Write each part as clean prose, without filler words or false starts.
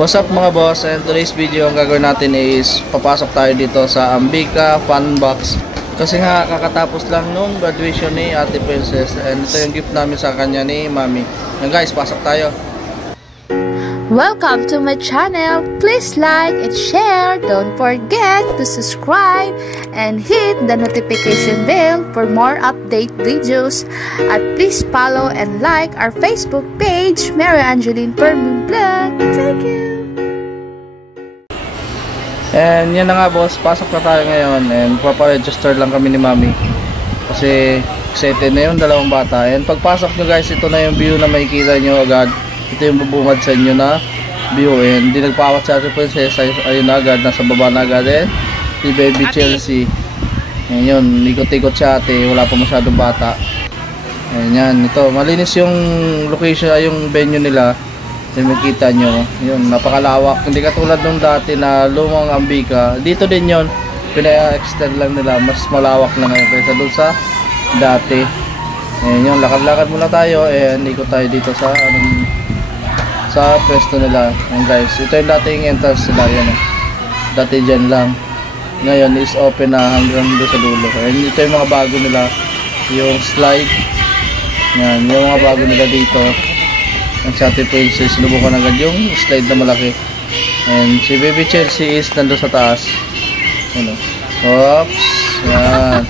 What's up mga boss, and today's video ang gagawin natin is papasok tayo dito sa Ambika Fun Box kasi nga kakatapos lang nung graduation ni Ate Princess, and ito yung gift namin sa kanya ni Mami. Yan guys, pasok tayo. Welcome to my channel. Please like and share. Don't forget to subscribe and hit the notification bell for more update videos. At please follow and like our Facebook page, Mary Angeline Permin Vlog. Thank you. And yan na nga boss, pasok na tayo ngayon, and paparegister lang kami ni Mami kasi excited na yung dalawang bata. And pagpasok nyo guys, ito na yung view na makikita nyo agad. Ito yung bubungad sa inyo na view, and hindi nagpawat sa Ate Princess, ayun na agad, nasa baba na agad. Si Baby Chelsea, and yun, ikot-ikot siya ate, wala pa masyadong bata. And yan, ito, malinis yung location, yung venue nila. Yung makita nyo, yun, napakalawak, hindi katulad nung dati na lumang Ambika. Dito din yun, pina-extend lang nila, mas malawak na ngayon kaysa doon sa dati. And yun, lakad-lakad muna tayo, and ikot tayo dito sa sa pwesto nila. And guys, ito yung dating entrance nila, yan, dati dyan lang, ngayon is open na hanggang doon sa dulo. And ito yung mga bago nila, yung slide, yan, yung mga bago nila dito. Ang sa Ate Princess, sinubukan agad yung slide na malaki. And si Baby Chelsea is nandun sa taas. Ano? Oops! Yan.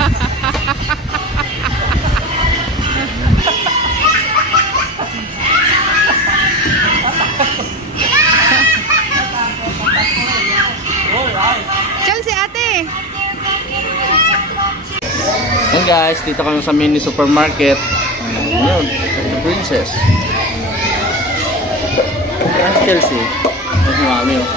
Chelsea ate! Yan guys, dito kami sa mini supermarket. Ayun, Ate Princess. Chelsea. Ay, Mami, oh.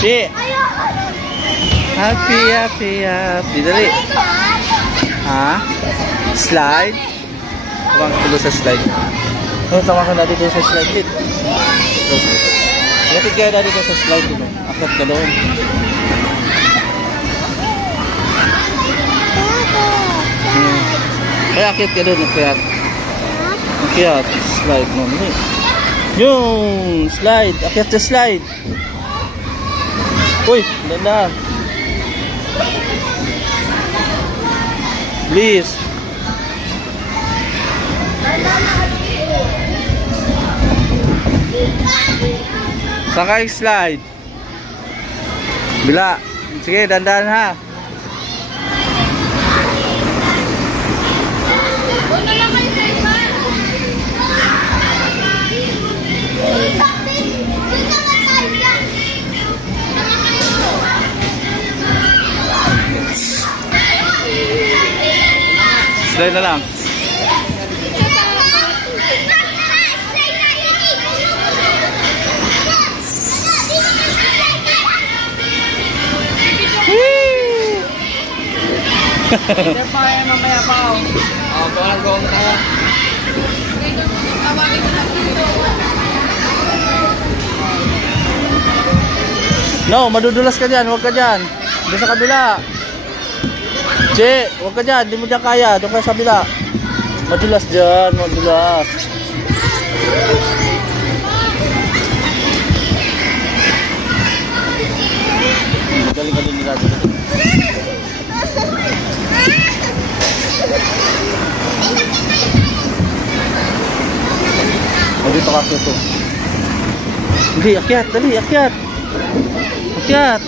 Si. Happy. Dali. Ha? Slide? Tawag ko sa slide. Tawag ka na dito sa slide bit. Yakit kaya na dito sa slide dito. Akit ka doon. Kaya akit ka doon. Akit. Slide mo. Yung slide. Akit sa slide. Uy, danda. Please. Saan kayo slide? Bila. Sige, dandan ha. Slide na lang. Hindi pa yan mamaya pa ako. Gawang ka. No, madudulas ka dyan. Huwag ka dyan. Doon sa kabila. Che, huwag ka dyan. Hindi mo dyan kaya. Doon ka sa kabila. Madulas dyan. Madulas. Magaling ka din nila dito. Dito ka ito. Hindi, akyat. Dali, akyat. Akyat.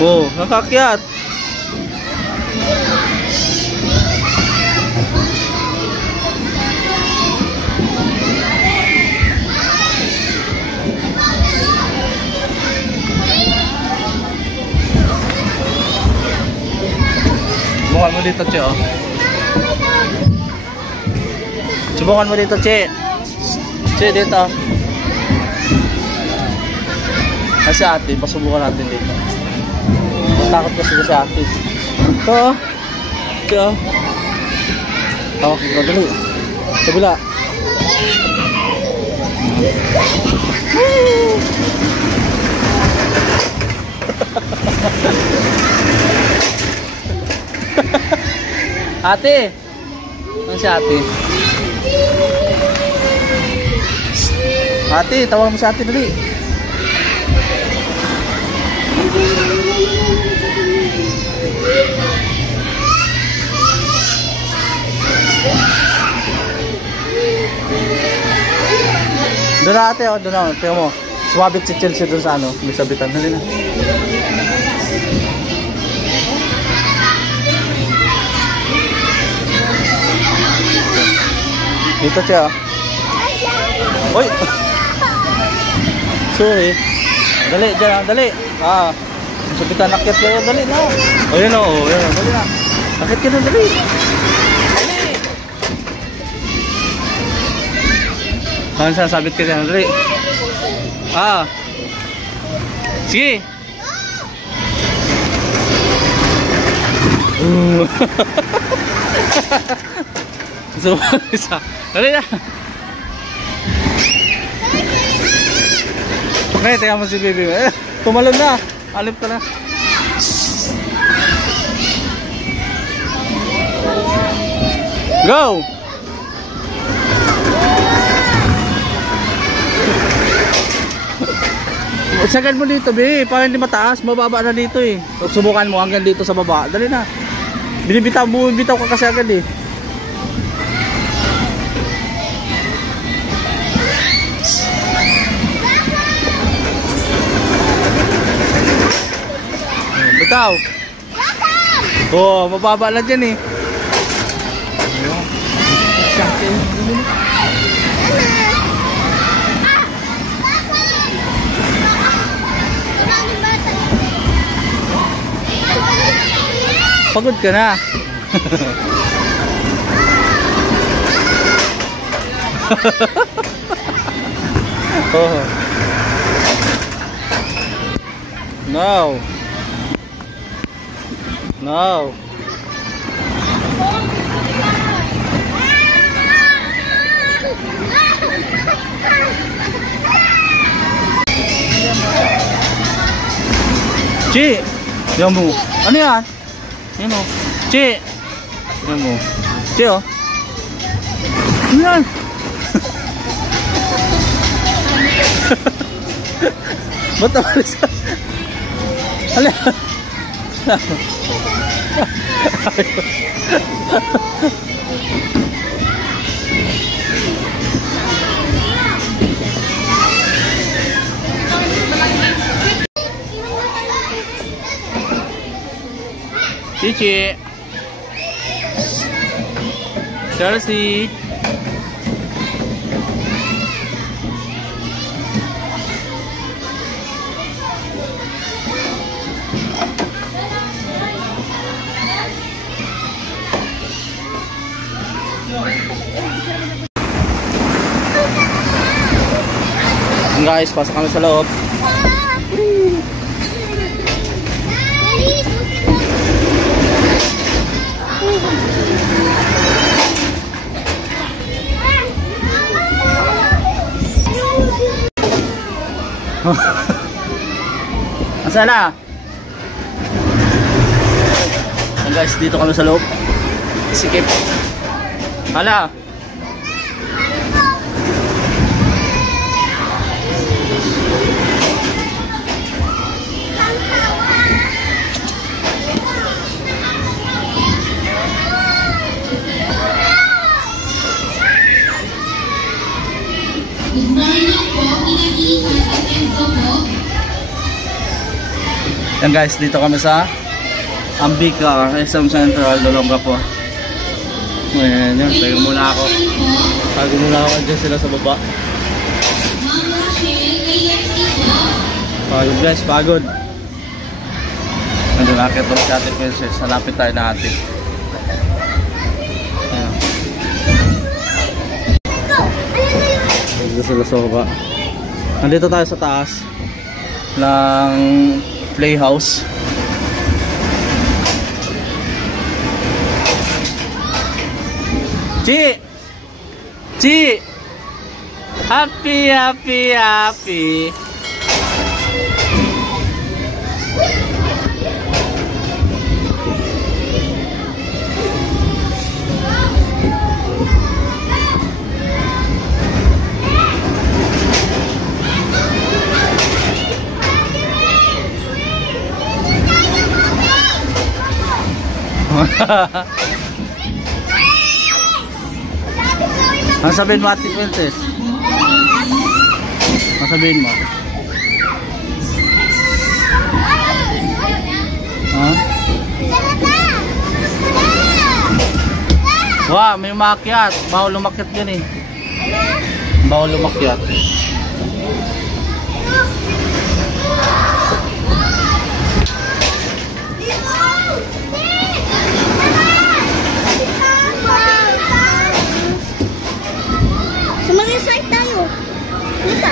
Oh, nakakyat. Subukan mo dito, Che, oh. Subukan mo dito, Che. Che, dito. Kasi ate, pasubukan natin dito. Takot kasi sa ate. Ito. Ito. Tawag ko, dali. Kabila. Ate! Ano si ate? Ate, tawag mo si ate dali. Doon na ate, doon na. Tingnan mo. Sumabit si Chelsea doon sa ano. May sabitan. Dali na. Dito siya. Hoy! Sorry. Dali, dyan. Dali. Ah. Sabitan, nakit kayo. Dali na. O, yun o. Yun o. Dali na. Nakit ka na. Dali. Dali. Saan sabit ka dyan? Dali. Ah. Sige. So, isa. Dali na. Okay, tingnan mo si baby. Tumalon na. Alip ka na. Go! Sagad mo dito, be. Para hindi mataas. Mababa na dito eh. Subukan mo hanggang dito sa baba. Dali na. Binibitaw ka kasi agad eh. Bitaw. Oh, mababa na dyan eh. Pagod ka na. Oh. No. No. Ci, yan mo. Ano yan? Yan mo. Ci. Yan mo. Ci, oh. Ano yan? Ba't namalis ka? Hala. Cici, Chelsea. Guys, pasok kami sa loob. Asala. Guys, dito kami sa loob. Sikip. Hala. Yan guys, dito kami sa Ambika, SM Central, Olongapo. Ayan, yan, tayo muna ako. Tago muna ako dyan sila sa baba. Pagod guys, pagod. Nandun nakit ako si Ate Princess, salapit tayo na ate. Ayan. Nandito sila sa baba. Nandito tayo sa taas ng playhouse. Ci! Ci! Happy, happy, happy. Ang sabihin mo, Ate Princess? Ang sabihin mo? Ha? Wah, may umakyat. Bawal lumakyat yan eh. Bawal lumakyat. Sumali-site tayo. Dito.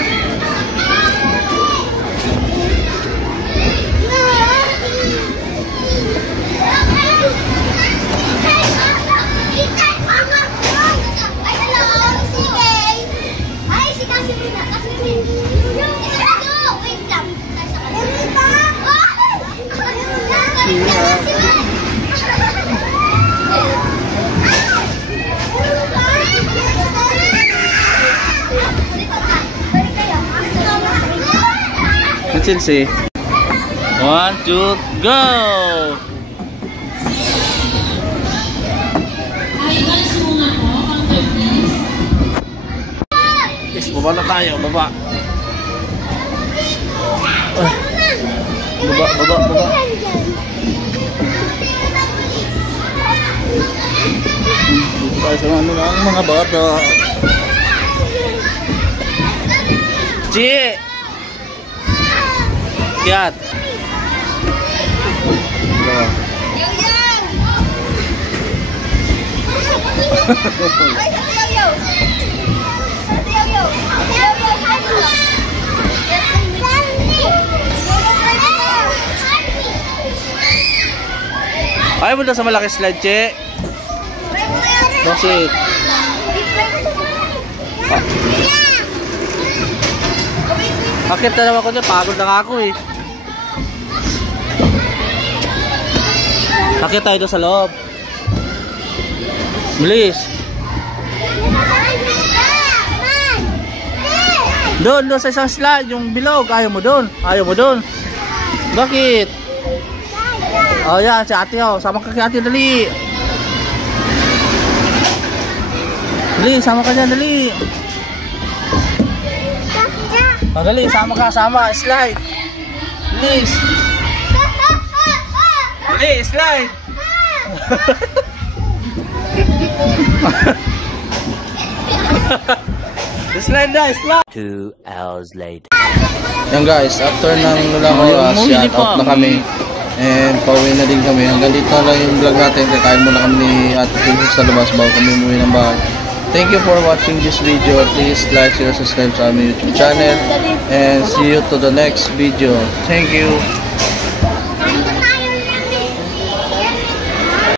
Chelsea. 1, 2, go! Yes, baba na tayo, baba. Baba. Dito tayo sa mga bata. Chi! Kiat. Ayaw mo na sa malaki slide, Che. Bakit? Bakit na naman ko dyan? Pagod na ako eh. Bakit tayo doon sa loob? Bilis. Doon sa isang slide, yung bilog. Ayaw mo doon. Bakit? Oh yan, si ate oh. Sama ka kay ate, dali. Dali, sama ka dyan, dali. Oh, dali, sama. Slide. Bilis. Dali, slide. Slide na, slide. 2 hours later. Yan guys, after ng ilang oras, shout out na kami. And pauwi na din kami. Hanggang dito lang yung vlog natin. Kakain muna kami ni Ate Princess sa labas bago kami umuwi ng bahay. Thank you for watching this video. Please like, share, subscribe sa aming YouTube channel. And see you to the next video. Thank you.